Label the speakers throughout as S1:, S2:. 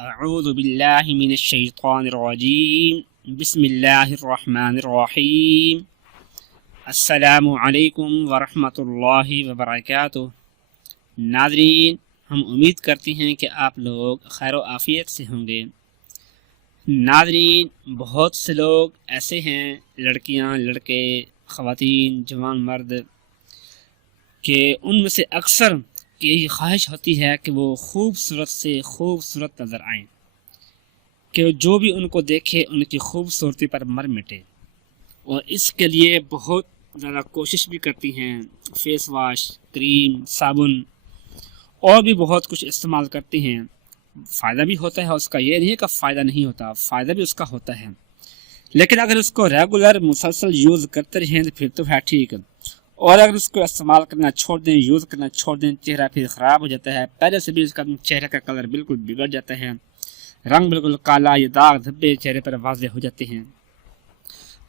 S1: اعوذ باللہ من الشیطان الرجیم بسم اللہ الرحمن الرحیم السلام علیکم ورحمۃ اللہ وبرکاتہ ناظرین، ہم امید کرتے ہیں کہ آپ لوگ خیر و عافیت سے ہوں گے۔ ناظرین، بہت سے لوگ ایسے ہیں، لڑکیاں، لڑکے، خواتین، جوان مرد، کہ ان میں سے اکثر کہ یہی خواہش ہوتی ہے کہ وہ خوبصورت سے خوبصورت نظر آئیں، کہ جو بھی ان کو دیکھے، ان کی خوبصورتی پر مر مٹے۔ اور اس کے لیے بہت زیادہ کوشش بھی کرتی ہیں۔ فیس واش، کریم، صابن، اور بھی بہت کچھ استعمال کرتی ہیں۔ فائدہ بھی ہوتا ہے، اس کا یہ نہیں کہ فائدہ نہیں ہوتا، فائدہ بھی اس کا ہوتا ہے۔ لیکن اگر اس کو ریگولر مسلسل یوز کرتے رہیں تو پھر تو ہے ٹھیک۔ اور اگر اس کو استعمال کرنا چھوڑ دیں یوز کرنا چھوڑ دیں، چہرہ پھر خراب ہو جاتا ہے۔ پہلے سے بھی اس کا چہرے کا کلر بالکل بگڑ جاتا ہے۔ رنگ بالکل کالا یا داغ، دھبے چہرے پر واضح ہو جاتے ہیں۔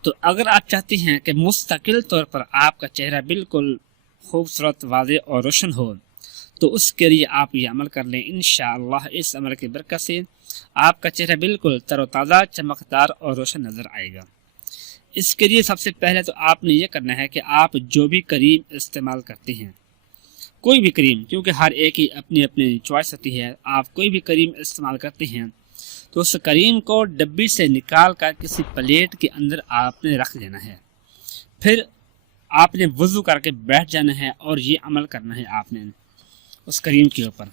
S1: تو اگر آپ چاہتے ہیں کہ مستقل طور پر آپ کا چہرہ بالکل خوبصورت، واضح اور روشن ہو، تو اس کے لیے آپ یہ عمل کر لیں۔ انشاءاللہ اس عمل کی برکت سے آپ کا چہرہ بالکل تر و تازہ، چمکدار اور روشن نظر آئے گا۔ اس کے لیے سب سے پہلے تو آپ نے یہ کرنا ہے کہ آپ جو بھی کریم استعمال کرتے ہیں، کوئی بھی کریم، کیونکہ ہر ایک ہی اپنی اپنی چوائس ہوتی ہے، آپ کوئی بھی کریم استعمال کرتے ہیں، تو اس کریم کو ڈبی سے نکال کر کسی پلیٹ کے اندر آپ نے رکھ لینا ہے۔ پھر آپ نے وضو کر کے بیٹھ جانا ہے اور یہ عمل کرنا ہے آپ نے اس کریم کے اوپر۔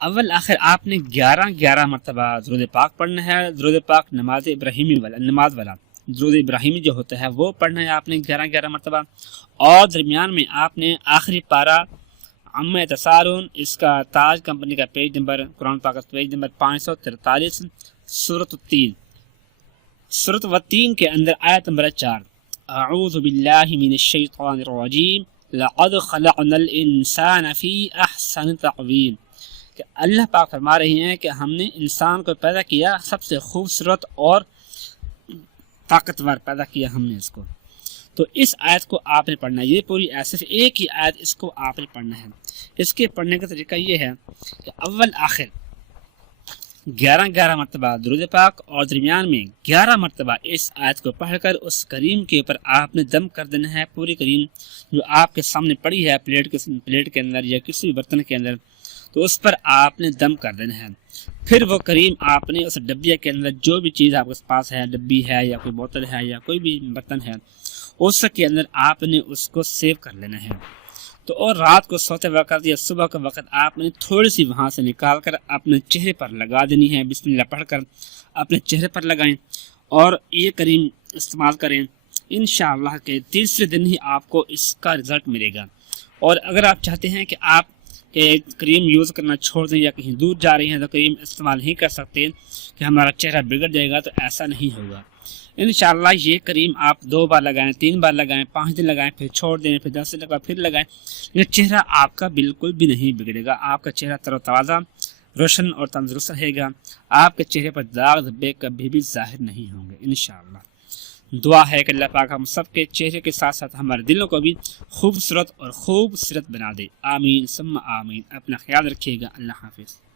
S1: اول آخر آپ نے گیارہ گیارہ مرتبہ درود پاک پڑھنا ہے۔ درود پاک نماز ابراہیمی والا، نماز والا۔ درود ابراہیمی جو ہوتا ہے وہ پڑھنا ہے آپ نے گیارہ گیارہ مرتبہ۔ اور درمیان میں آپ نے آخری پارہ ام تصارون اس کا تاج کمپنی کا پیج نمبر، قرآن پاک پیج نمبر پانچ سو ترتالیس صورت التین۔ صورت و تین کے اندر آیت نمبر چار۔ اعوذ باللہ من الشیطان الرجیم۔ لقد خلقنا الانسان فی احسن تقویم۔ کہ اللہ پاک فرما رہی ہیں کہ ہم نے انسان کو پیدا کیا سب سے خوبصورت اور طاقتور پیدا کیا ہم نے اس کو۔ تو اس آیت کو آپ نے پڑھنا ہے۔ یہ پوری صرف ایک ہی آیت اس کو آپ نے پڑھنا ہے۔ اس کے پڑھنے کا طریقہ یہ ہے کہ اول آخر، گیارہ گیارہ مرتبہ درود پاک اور درمیان میں گیارہ مرتبہ اس آیت کو پڑھ کر اس کریم کے اوپر آپ نے دم کر دینا ہے۔ پوری کریم جو آپ کے سامنے پڑی ہے، پلیٹ کے پلیٹ کے اندر یا کسی بھی برتن کے اندر تو اس پر آپ نے دم کر دینا ہے۔ پھر وہ کریم آپ نے اس ڈبیا کے اندر جو بھی چیز آپ کے پاس ہے، ڈبی ہے یا کوئی بوتل ہے یا کوئی بھی برتن ہے، اس کے اندر آپ نے اس کو سیو کر لینا ہے۔ تو اور رات کو سوتے وقت یا صبح کے وقت آپ نے تھوڑی سی وہاں سے نکال کر اپنے چہرے پر لگا دینی ہے۔ بسم اللہ پڑھ کر اپنے چہرے پر لگائیں اور یہ کریم استعمال کریں۔ انشاءاللہ کے تیسرے دن ہی آپ کو اس کا رزلٹ ملے گا۔ اور اگر آپ چاہتے ہیں کہ آپ کہ کریم یوز کرنا چھوڑ دیں یا کہیں دور جا رہی ہیں تو کریم استعمال نہیں کر سکتے کہ ہمارا چہرہ بگڑ جائے گا تو ایسا نہیں ہوگا۔ انشاءاللہ یہ کریم آپ دو بار لگائیں، تین بار لگائیں، پانچ دن لگائیں، پھر چھوڑ دیں، پھر دس دن لگائیں، پھر لگائیں۔ لیکن چہرہ آپ کا بالکل بھی نہیں بگڑے گا۔ آپ کا چہرہ تر و توازہ روشن اور تندرست رہے گا۔ آپ کے چہرے پر داغ دھبے کبھی بھی ظاہر نہیں ہوں گے، انشاءاللہ۔ دعا ہے کہ اللہ پاک ہم سب کے چہرے کے ساتھ ساتھ ہمارے دلوں کو بھی خوبصورت اور خوبصورت بنا دے۔ آمین سم آمین۔ اپنا خیال رکھیے گا۔ اللہ حافظ۔